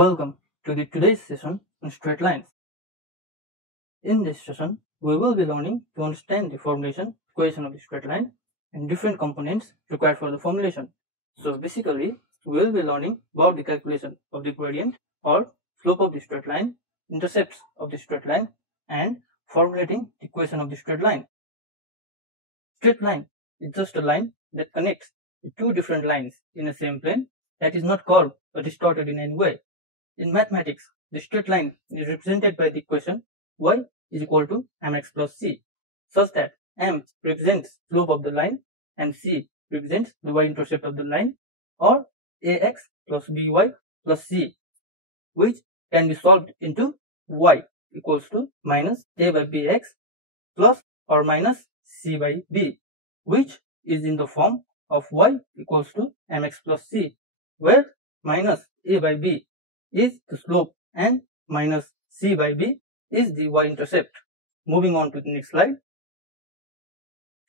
Welcome to today's session on straight lines. In this session, we will be learning to understand the formulation equation of the straight line and different components required for the formulation. So basically, we will be learning about the calculation of the gradient or slope of the straight line, intercepts of the straight line, and formulating the equation of the straight line. Straight line is just a line that connects two different lines in a same plane that is not curved or distorted in any way. In mathematics, the straight line is represented by the equation y is equal to mx plus c, such that m represents slope of the line and c represents the y-intercept of the line, or ax plus by plus c, which can be solved into y equals to minus a by bx plus or minus c by b, which is in the form of y equals to mx plus c, where minus a by b is the slope and minus c by b is the y-intercept. Moving on to the next slide.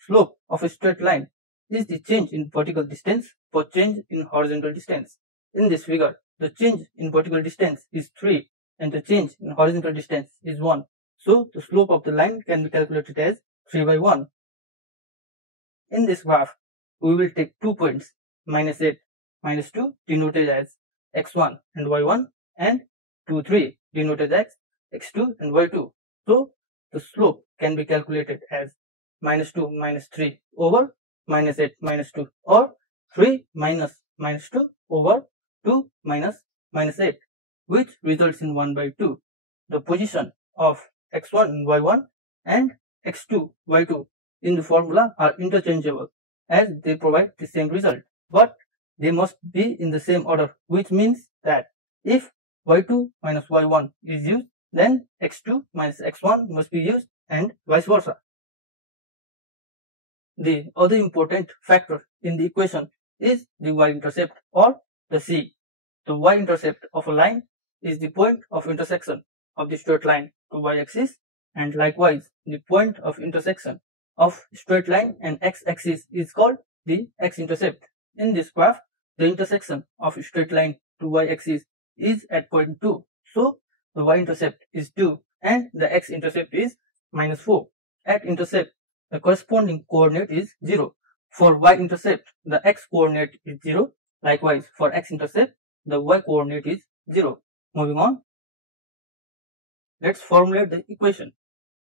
Slope of a straight line is the change in vertical distance for change in horizontal distance. In this figure, the change in vertical distance is 3 and the change in horizontal distance is 1. So the slope of the line can be calculated as 3 by 1. In this graph, we will take 2 points, minus 8, minus 2 denoted as x1 and y1, and 2, 3 denoted as x2 and y2. So the slope can be calculated as minus 2 minus 3 over minus 8 minus 2, or 3 minus minus 2 over 2 minus minus 8, which results in 1 by 2. The position of x1 and y1 and x2, y2 in the formula are interchangeable as they provide the same result, but they must be in the same order, which means that if y2 minus y1 is used, then x2 minus x1 must be used, and vice versa. The other important factor in the equation is the y-intercept, or the c. The y-intercept of a line is the point of intersection of the straight line to y-axis, and likewise the point of intersection of straight line and x-axis is called the x-intercept. In this graph, the intersection of straight line to y-axis is at point 2. So the y-intercept is 2 and the x-intercept is minus 4. At intercept, the corresponding coordinate is 0. For y-intercept, the x-coordinate is 0. Likewise, for x-intercept, the y-coordinate is 0. Moving on, let's formulate the equation.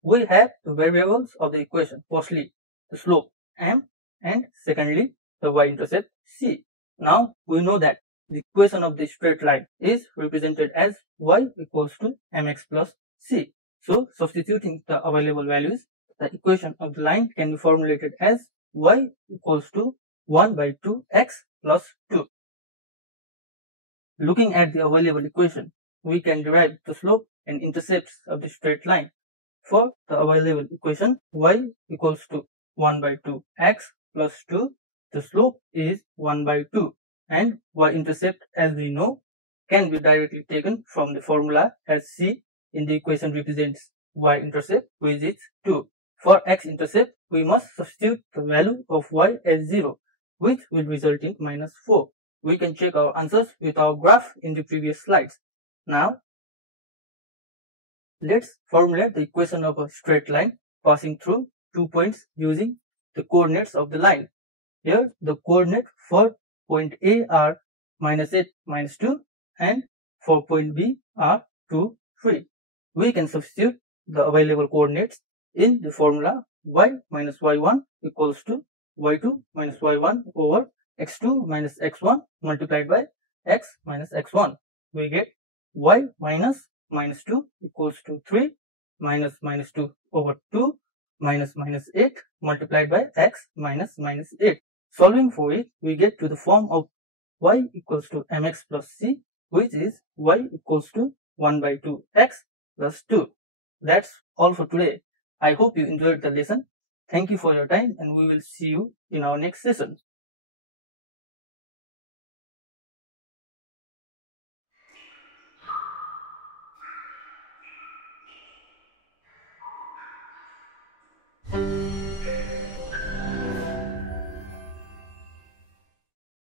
We have the variables of the equation. Firstly, the slope m, and secondly, the y-intercept c. Now we know that the equation of the straight line is represented as y equals to mx plus c. So substituting the available values, the equation of the line can be formulated as y equals to 1 by 2x plus 2. Looking at the available equation, we can derive the slope and intercepts of the straight line. For the available equation, y equals to 1 by 2x plus 2, the slope is 1 by 2, and y-intercept, as we know, can be directly taken from the formula as c in the equation represents y-intercept, which is 2. For x-intercept, we must substitute the value of y as 0, which will result in minus 4. We can check our answers with our graph in the previous slides. Now, let's formulate the equation of a straight line passing through 2 points using the coordinates of the line. Here, the coordinate for point A are minus 8, minus 2, and for point B are 2, 3. We can substitute the available coordinates in the formula y minus y1 equals to y2 minus y1 over x2 minus x1 multiplied by x minus x1. We get y minus minus 2 equals to 3 minus minus 2 over 2 minus minus 8 multiplied by x minus minus 8. Solving for it, we get to the form of y equals to mx plus c, which is y equals to 1 by 2x plus 2. That's all for today. I hope you enjoyed the lesson. Thank you for your time, and we will see you in our next session.